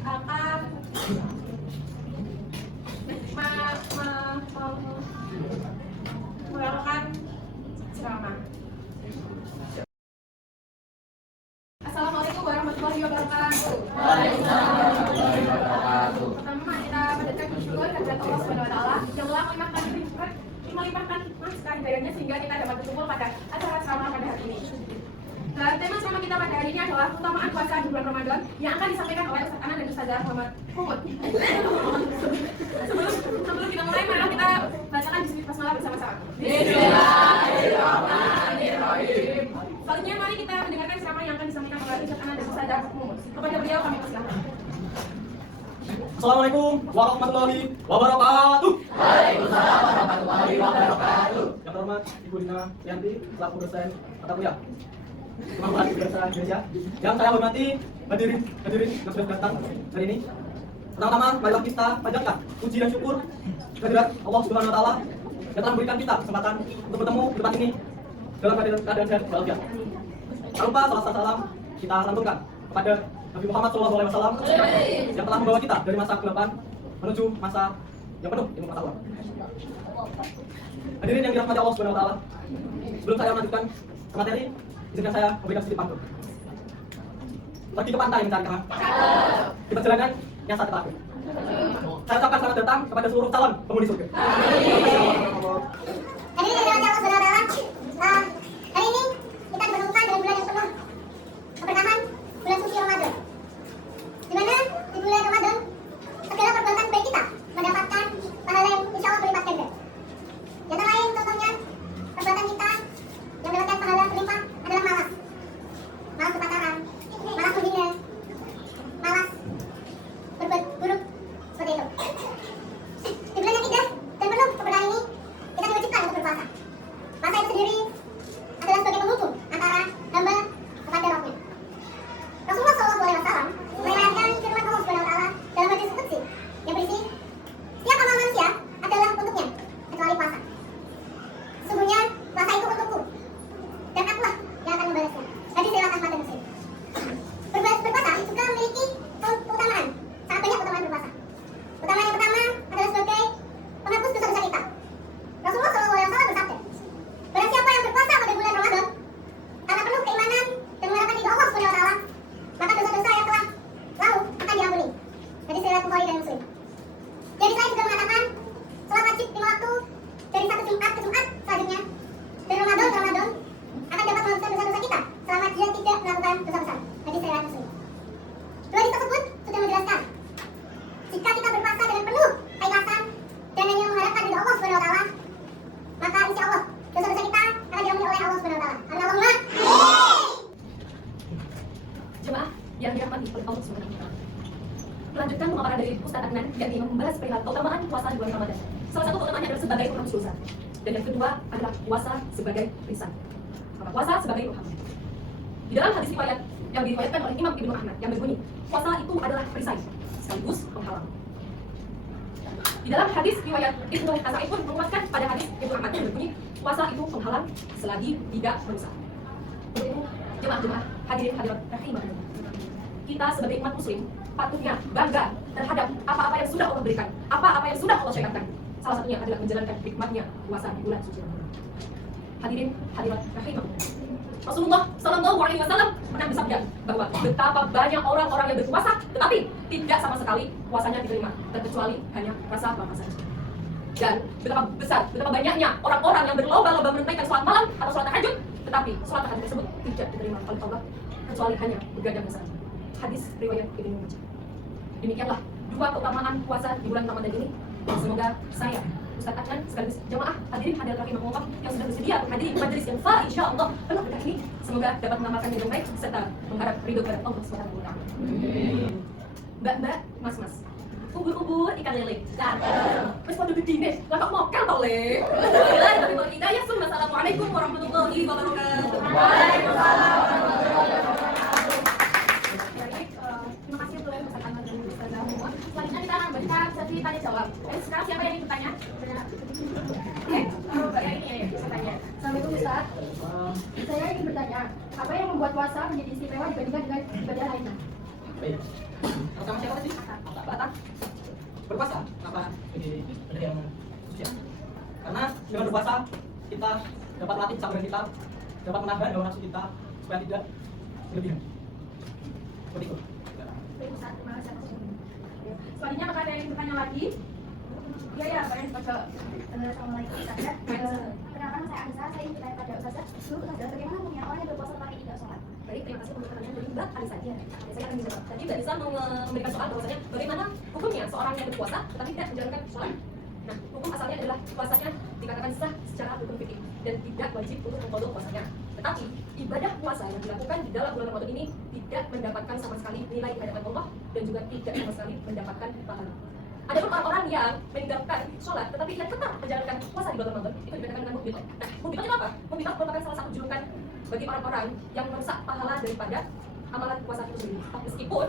akan melakukan ceramah. Assalamualaikum warahmatullahi wabarakatuh. Waalaikumsalam warahmatullahi wabarakatuh. Pertama kita panjatkan bersyukur kepada Allah Subhanahu wa taala yang telah melimpahkan naskah hidayahnya sehingga kita dapat berkumpul pada acara ceramah pada hari ini. Dan tema ceramah kita pada hari ini adalah keutamaan puasa di bulan Ramadan yang akan disampaikan oleh Ustaz Anan dan Ustazah Muhammad Humud. Sebelum kita mulai, mari kita bacakan bismillah bersama-sama. Bismillahirrahmanirrahim. Selanjutnya mari kita mendengarkan ceramah yang akan disampaikan oleh Ustaz Anan dan Ustazah Humud. Kepada beliau kami persilakan. Assalamualaikum warahmatullahi wabarakatuh. Waalaikumsalam warahmatullahi wabarakatuh. Yang terhormat Ibu Dina Yanti, selaku dosen mata kuliah Imam Bahasa Indonesia. Yang saya hormati hadirin yang sudah datang hari ini. Pertama-tama, marilah kita panjatkan puji dan syukur kehadirat Allah Subhanahu wa taala yang telah memberikan kita kesempatan untuk bertemu di tempat ini dalam keadaan sehat walafiat. Jangan lupa salam kita santurkan kepada Nabi Muhammad SAW yang telah membawa kita dari masa kegelapan menuju masa yang penuh ilmu pengetahuan. Hadirin yang dirahmati Allah Subhanahu wa taala, sebelum saya melanjutkan ke materi, izinkan saya memberikan sedikit pantun. Pergi ke pantai mencari kerang di perjalanan yang sangat terakhir. Saya ucapkan selamat datang kepada seluruh calon penghuni surga. Hadirin yang dirahmati Allah Subhanahu wa taala, hari ini kita dipertemukan dengan bulan yang penuh keberkahan, bulan suci Ramadan. Di mana di bulan Ramadan segala perbuatan baik kita mendapatkan pahala yang insya Allah berlipat ganda. Di antara lain contohnya perbuatan kita yang mendapatkan pahala berlipat adalah malas berpacaran, malas menghina, malas berbuat buruk seperti itu. Di bulan yang indah dan penuh keberkahan ini kita diwajibkan untuk berpuasa. Puasa itu sendiri adalah sebagai penghubung antara hamba kepada Rabbnya. Rasulullah SAW meriwayatkan firman Allah Subhanahu wa taala dalam hadis qudsi yang berisi, setiap amal manusia adalah untuknya kecuali puasa. Sesungguhnya puasa itu untukku dan akulah yang akan membalasnya. Hadis riwayat Ahmad dan Muslim. Berpuasa juga memiliki keutamaan, sangat banyak keutamaan berpuasa. Keutamaan yang pertama adalah sebagai penghapus dosa-dosa kita. Rasulullah SAW bersabda, barang siapa yang berpuasa pada bulan Ramadan karena penuh keimanan dan mengharapkan ridho Allah Subhanahu wa taala, maka dosa-dosa yang telah lalu akan diampuni. Hadis riwayat Bukhari dan Muslim. Jadi saya juga mengatakan salat wajib 5 waktu dari satu Jumat ke Jumat selanjutnya, dan Ramadan ke Ramadan akan dapat menghapuskan dosa-dosa kita selama dia tidak melakukan dosa besar. Hadis riwayat Muslim. Dua hadis tersebut sudah menjelaskan jika kita berpuasa dengan penuh keikhlasan dan hanya mengharapkan ridho Allah Subhanahu wa taala, maka insya Allah dosa-dosa kita akan diampuni oleh Allah Subhanahu wa taala. Allahumma Jemaah yang dirahmati oleh Allah Subhanahu wa taala. Melanjutkan pemaparan dari Ustaz Adnan yakni membahas perihal keutamaan puasa di bulan Ramadan. Salah satu keutamaannya adalah sebagai penghapus dosa. Dan yang kedua adalah puasa sebagai lisan. Maka puasa sebagai roh. Di dalam hadis riwayat yang diriwayatkan oleh Imam Ibnu Ahmad yang berbunyi, puasa itu adalah perisai sekaligus penghalang. Di dalam hadis riwayat Ibnu Asa'id pun menguatkan pada hadis Ibnu Ahmad yang berbunyi, puasa itu penghalang selagi tidak merusak. Untuk itu, jemaah-jemaah hadirin hadirat rahimahullah, kita sebagai umat muslim patutnya bangga terhadap apa-apa yang sudah Allah berikan, apa-apa yang sudah Allah syariatkan. Salah satunya adalah menjalankan hikmahnya puasa di bulan suci Ramadan. Hadirin hadirat rahimahullah, Rasulullah SAW pernah bersabda bahwa betapa banyak orang-orang yang berpuasa tetapi tidak sama sekali puasanya diterima, terkecuali hanya rasa lapar saja. Dan betapa besar, betapa banyaknya orang-orang yang berlomba-lomba menunaikan sholat malam atau sholat tahajud, tetapi sholat tahajud tersebut tidak diterima oleh Allah kecuali hanya begadang saja. Hadis riwayat Ibnu Majah. Demikianlah dua keutamaan puasa di bulan Ramadan ini. Semoga saya, Ustaz Adnan, sekaligus jamaah hadirin hadirat rahimahullah yang sudah bersedia menghadiri majelis yang insyaallah penuh berkah ini, semoga dapat mengamalkannya dengan baik serta mengharap ridho dari Allah Subhanahu wa taala. Mbak-mbak, mas-mas, ubur-ubur ikan lele. Wes pada begini, lah kok mokel tau le. Assalamualaikum warahmatullahi wabarakatuh. Waalaikumsalam warahmatullahi wabarakatuh. Terima kasih untuk Ustaz Ahmad dan Ustazah Humud. Selanjutnya kita akan membaca sesi tanya jawab. Sekarang siapa yang ingin bertanya? Oke, Mbak yang ini ya, saya tanya. Assalamualaikum Ustaz. Saya ingin bertanya, apa yang membuat puasa menjadi istimewa dibandingkan dengan ibadah lainnya? Baik. Pertama siapa tadi? Bata. Berpuasa. Kenapa? Jadi ada yang khusus ya. Karena dengan berpuasa kita dapat latih kesabaran kita, dapat menahan hawa nafsu kita supaya tidak berlebihan. Seperti itu. Baik Ustaz, terima kasih atas waktunya. Selanjutnya apakah ada yang bertanya lagi? Iya ya, Pak yang baca. Assalamualaikum Ustazah. Perkenalkan saya Anissa, saya ingin bertanya pada Ustazah. Dulu Ustazah, bagaimana hukumnya orang yang berpuasa tetapi tidak sholat? Baik, terima kasih untuk pertanyaan dari Mbak Anissa. Saya akan menjawab. Tadi Mbak Anissa memberikan soal bahwasanya bagaimana hukumnya seorang yang berpuasa tetapi tidak menjalankan sholat. Nah, hukum asalnya adalah puasanya dikatakan sah secara hukum fikih dan tidak wajib untuk mengqadha puasanya. Tetapi ibadah puasa yang dilakukan di dalam bulan Ramadan ini tidak mendapatkan sama sekali nilai di hadapan Allah dan juga tidak sama sekali mendapatkan pahala. Ada orang-orang yang meninggalkan sholat tetapi dia tetap menjalankan puasa di bulan Ramadan, itu dikatakan dengan mukbilah. Nah, mukbilah itu apa? Mukbilah merupakan salah satu julukan bagi orang-orang yang merusak pahala daripada amalan puasa itu sendiri. Meskipun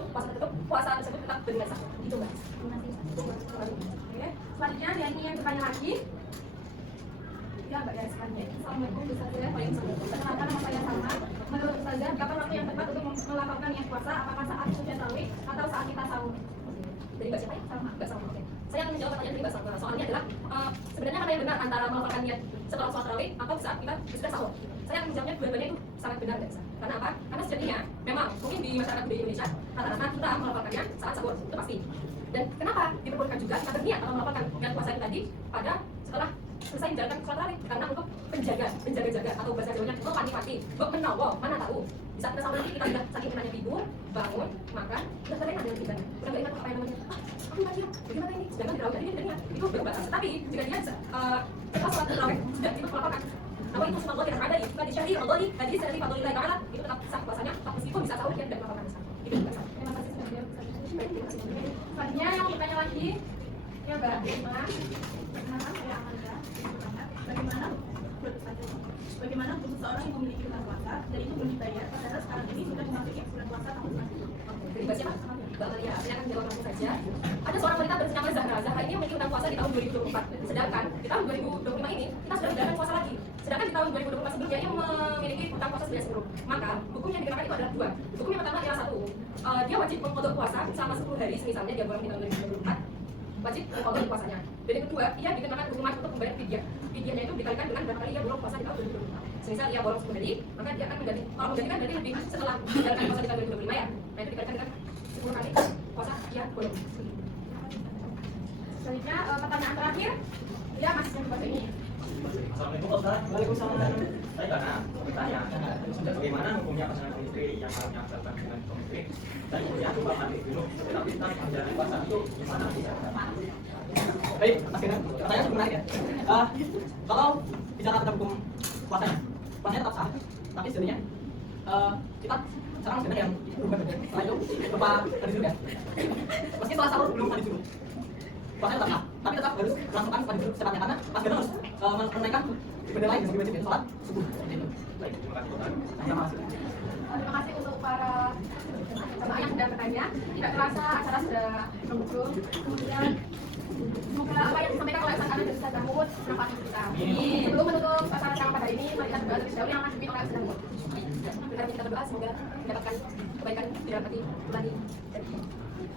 puasa tersebut tetap bernilai sah. Itu Mbak. Oke. Selanjutnya yang ingin bertanya lagi. Ya Mbak ya selanjutnya. Assalamualaikum Ustazah. Waalaikumsalam. Perkenalkan nama saya Salma. Menurut Ustazah, kapan waktu yang tepat untuk melakukan niat puasa? Apakah saat sudah tarawih atau saat kita sahur? Dari Mbak siapa ya? Salma. Mbak Salma. Oke. Saya akan menjawab pertanyaan dari Mbak Salma. Soalnya adalah sebenarnya mana yang benar antara melakukan niat setelah sholat tarawih atau saat kita sudah sahur? Saya akan menjawabnya dua-duanya itu sangat benar dan sah. Karena apa? Karena sejatinya memang mungkin di masyarakat budaya Indonesia rata-rata kita melakukannya saat sahur itu pasti. Dan kenapa diperbolehkan juga kita berniat atau melakukan niat puasa itu tadi pada setelah selesai menjalankan sholat tarawih? Karena untuk penjaga-jaga atau bahasa Jawanya mempati-pati, menawa, mana tahu. Di saat kita sahur nanti kita sudah saking penanya tidur, bangun, makan, sudah terlena dengan ibadahnya. Sudah nggak ingat apa yang namanya. Aku ingat ya, bagaimana ini? Sedangkan di tadi dia itu berbatas. Tapi jika dia setelah sholat tarawih sudah itu melakukan nawa itu semua tidak ada jika di syahri Ramadan hadis dari Fadlillah Ta'ala itu tetap sah puasanya meskipun bisa sahur dia tidak melakukan puasa. Itu juga sah. Terima kasih sudah beliau. Selanjutnya yang mau bertanya lagi ya Mbak Irma. Perkenalkan saya Amanda. Bagaimana untuk seseorang yang memiliki bulan puasa dan itu belum dibayar padahal sekarang ini sudah memasuki bulan puasa tahun depan? Terima kasih Pak. Mbak Maria, saya akan menjawab langsung saja. Ada seorang wanita bernama Zahra. Zahra ini memiliki bulan puasa di tahun 2024. Sedangkan di tahun 2025 ini kita sudah menjalankan puasa lagi. Sedangkan di tahun 2024 sebelumnya ia memiliki hutang puasa sebanyak 10. Maka hukum yang dikenakan itu adalah dua. Hukum yang pertama ialah satu, dia wajib mengqadha puasa selama 10 hari, misalnya dia bolong di tahun 2024. Wajib mengqadha puasanya. Dan yang kedua, ia dikenakan hukuman untuk membayar fidyah. Fidyahnya itu dikalikan dengan berapa kali ia bolong puasa di tahun 2024. Semisal ia bolong 10 hari, maka dia akan mengganti. Kalau menggantikan berarti lebih setelah menjalankan puasa di tahun 2025 ya. Nah itu dikalikan dengan 10 kali puasa ia bolong. Selanjutnya pertanyaan terakhir, dia masih yang bahasa ini. Assalamualaikum Ustaz. Waalaikumsalam. Saya Gana, bertanya, bagaimana hukumnya pasangan istri yang harusnya bersahabat dengan suami istri dan kemudian lupa mandi dulu, tetapi tetap menjalani puasa itu gimana bisa? Baik, akhirnya pertanyaan cukup menarik ya. Kalau bicara tentang hukum puasanya tetap sah, tapi sebenarnya kita sekarang sebenarnya yang berubah setelah itu lupa mandi dulu ya. Meski setelah sahur belum mandi dulu, puasanya tetap sah, tapi tetap harus melakukan mandi dulu secepatnya karena Mas Gana harus menunaikan ibadah lain sebagai wajib yaitu sholat subuh. Baik, terima kasih Ustaz. Terima kasih. Terima kasih untuk para jemaah yang sudah bertanya. Tidak terasa acara sudah berujung. Kemudian semoga apa yang disampaikan oleh Ustaz Ana dan Ustaz Mahmud bermanfaat untuk kita. Sebelum menutup acara pada hari ini, mari kita berdoa terlebih dahulu yang akan dipimpin oleh Ustaz Mahmud. Mari kita berdoa semoga mendapatkan kebaikan di dalam hati bulan ini.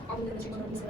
Amin. Terima kasih.